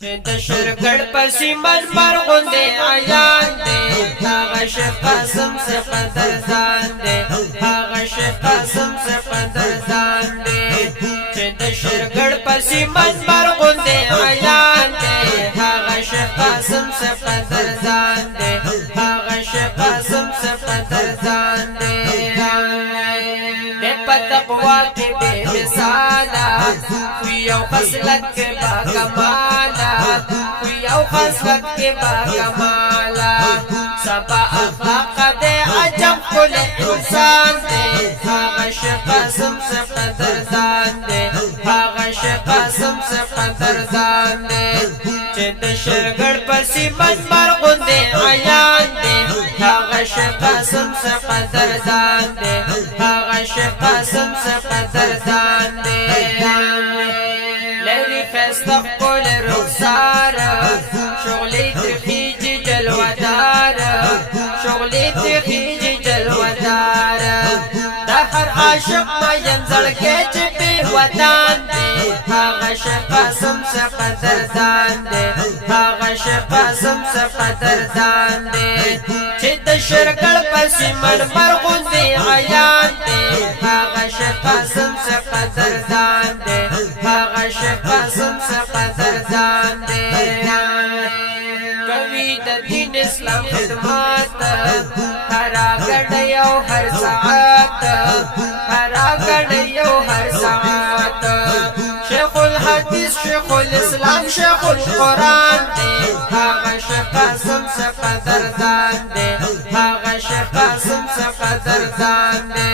د شرګړ پسې منبر غوندې عیان دی هغه شیخ قاسم سے قدردان دی هغه شیخ قاسم سے قدردان دی چې د شرګړ پسې منبر غوندې عیان دی هغه شیخ قاسم سے قدردان دی هغه شیخ قاسم سے قدردان دی د پتقوا کې بے مثالا یو خصلت کې با کمالا یو خصلت کې با کمالا سبا اخلاق دے عجب کل انسان دے هغه شیخ قاسم سے قدردان دے هغه شیخ قاسم سے قدردان دے چې د شرګړ پسې منبر غوندې عیان دے هغه شیخ قاسم سے قدردان دے هغه شیخ قاسم سے قدردان دے لری فستق کل رخسار شغلی تخیجی جلودار شغلی تخیجی جلودار دا هر عاشق ما ینزل کے چپی وطان دے هاغا شیخ قاسم سے قدردان دے هاغا شیخ قاسم سے قدردان دے چی دا شرگل پسی منبر غندی عیان دے هاغا شیخ قاسم سے قدردان دے هاغا شیخ قاسم سے قدردان دے کوي د دین اسلام خدمات هرا غړیو هر ساعت هرا غړیو هر ساعت شیخ الحدیث شیخ الاسلام شیخ القرآن دے هاغا شیخ قاسم سے قدردان دے هاغا شیخ قاسم سے قدردان دے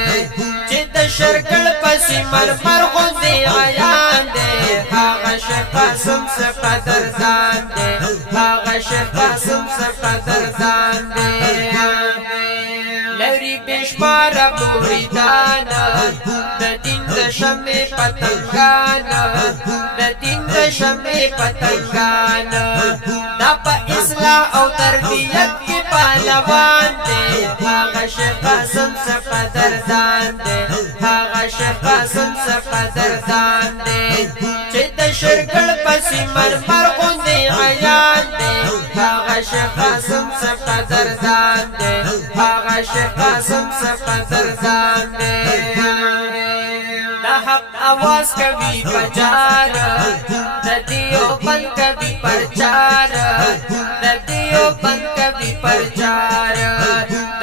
چې د شرګړ پسې منبر غوندې عیان دے هاغا شیخ قاسم سے قدردان دے هاغا شیخ قاسم سے قدردان دے لری بشمار موریدان د دین د شمع پتنګان د دین د شمع پتنګان دا په اصلاح او تربیت کې پهلوان دے هاغه شیخ قاسم سے قدردان دے هاغه شیخ قاسم سے قدردان دے چې د شرګړ پسې منبر غوندې عیان دے هاغه شیخ قاسم سے قدردان دے هاغه شیخ قاسم سے قدردان دے دا حق آواز کبھی پچار د دیو بند کبھی پرچار د دیو بند کبھی پرچار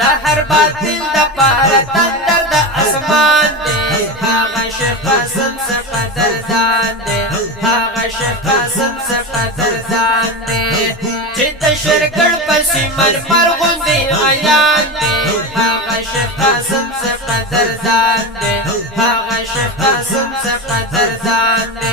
دا هر باطل دا پارا تندر دا اسمان دے هاغه شیخ قاسم سے قدردان دے هاغه شیخ قاسم سے قدردان دے چې د شرګړ پسې منبر غوندې عیان دے هاغه شیخ قاسم سے قدردان دے هاغه شیخ قاسم سے قدردان دے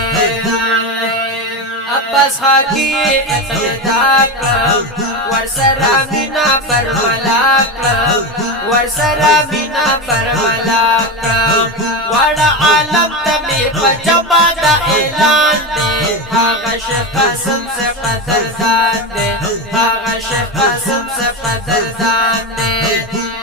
عباس حاکی اقتدا کړم ورسره مینا پر ملا کړم ورسره مینا پر ملا کړم وړ عالم ته مې په جبا د اعلان دے هاغه شیخ قاسم سے قدردان دے هاغه شیخ قاسم سے قدردان دے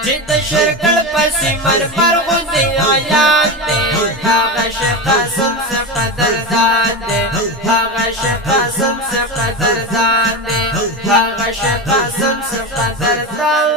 چې د شرګړ پسې منبر غوندې عیان دے هاغه شیخ قاسم سے قدردان دے هاغه شیخ قاسم سے قدردان دے هاغه شیخ قاسم سے قدردان